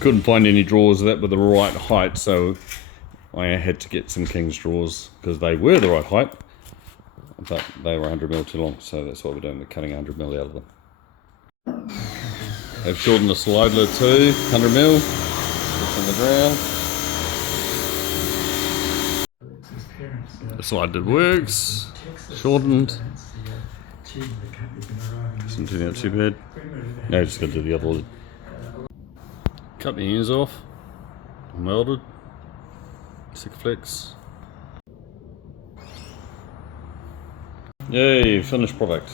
couldn't find any drawers that were the right height, so I had to get some King's drawers because they were the right height, but they were 100mm too long, so that's what we're doing. We're cutting 100mm out of them. I've shortened the slide lid too, 100mm. It's on the ground. The slide lid works. Shortened. Doesn't turn out too bad. Now just got to do the other lid. Cut the ends off. Welded. 6 flex. Yay, finished product.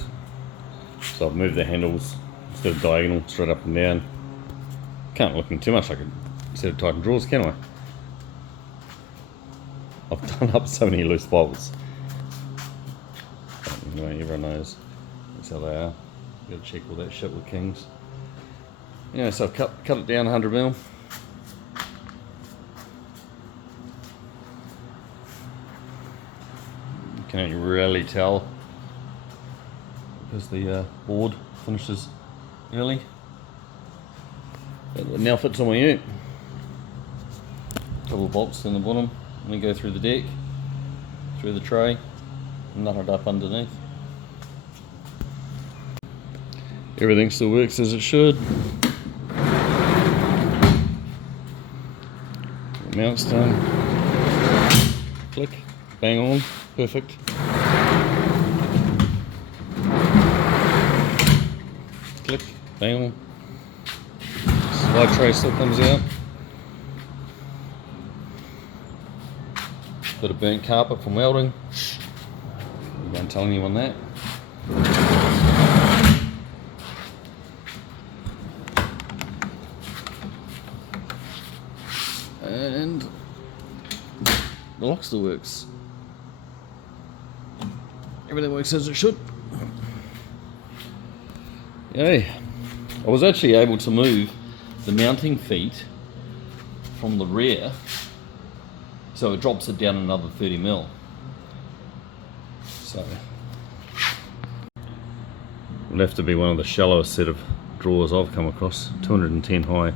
So I've moved the handles instead of diagonal, straight up and down. Can't look in too much like it instead of tighten drawers, can I? I've done up so many loose bolts. But anyway, everyone knows that's how they are. Gotta check all that shit with Kings. Anyway, so I've cut it down 100mm. You can't really tell because the board finishes early. But it now fits on my ute. Couple of bolts in the bottom, and then go through the deck, through the tray, and nut it up underneath. Everything still works as it should. Mount's done. Click, bang on, perfect. Click, bang on. Slide tray still comes out. Bit of burnt carpet from welding. You won't tell anyone that. And the lock still works. Everything works as it should. Yay. I was actually able to move the mounting feet from the rear so it drops it down another 30mm. So it'll have to be one of the shallowest set of drawers I've come across. 210 high.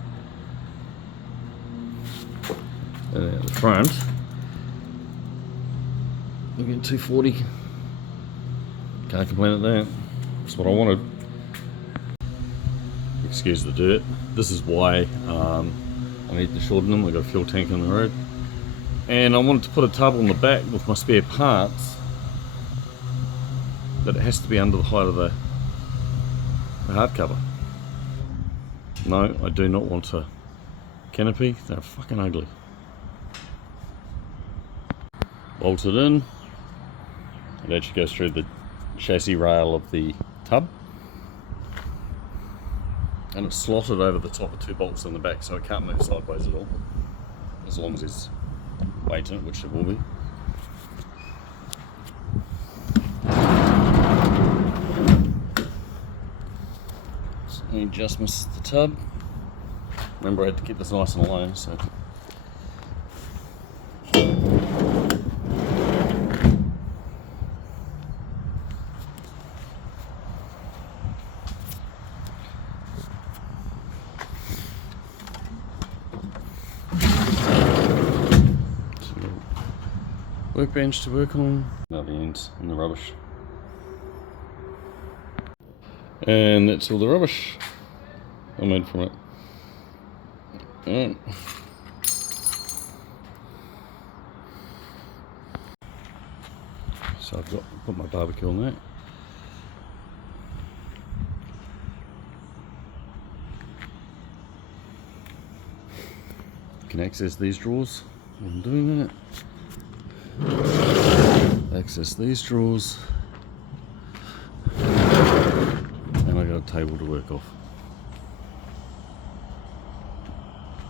And at the front, again 240. Can't complain at that. That's what I wanted. Excuse the dirt. This is why I need to shorten them. I've got a fuel tank on the road. And I wanted to put a tub on the back with my spare parts, but it has to be under the height of the hardcover. No, I do not want a canopy. They're fucking ugly. Bolted in. It actually goes through the chassis rail of the tub. And it's slotted over the top of 2 bolts on the back, so it can't move sideways at all. As long as there's weight in it, which it will be. So any adjustments to the tub. Remember, I had to keep this nice and low, so. Workbench to work on. Now the ends and the rubbish. And that's all the rubbish I made from it. Alright. So I've put my barbecue on that. You can access these drawers while I'm doing that. Access these drawers, and I got a table to work off.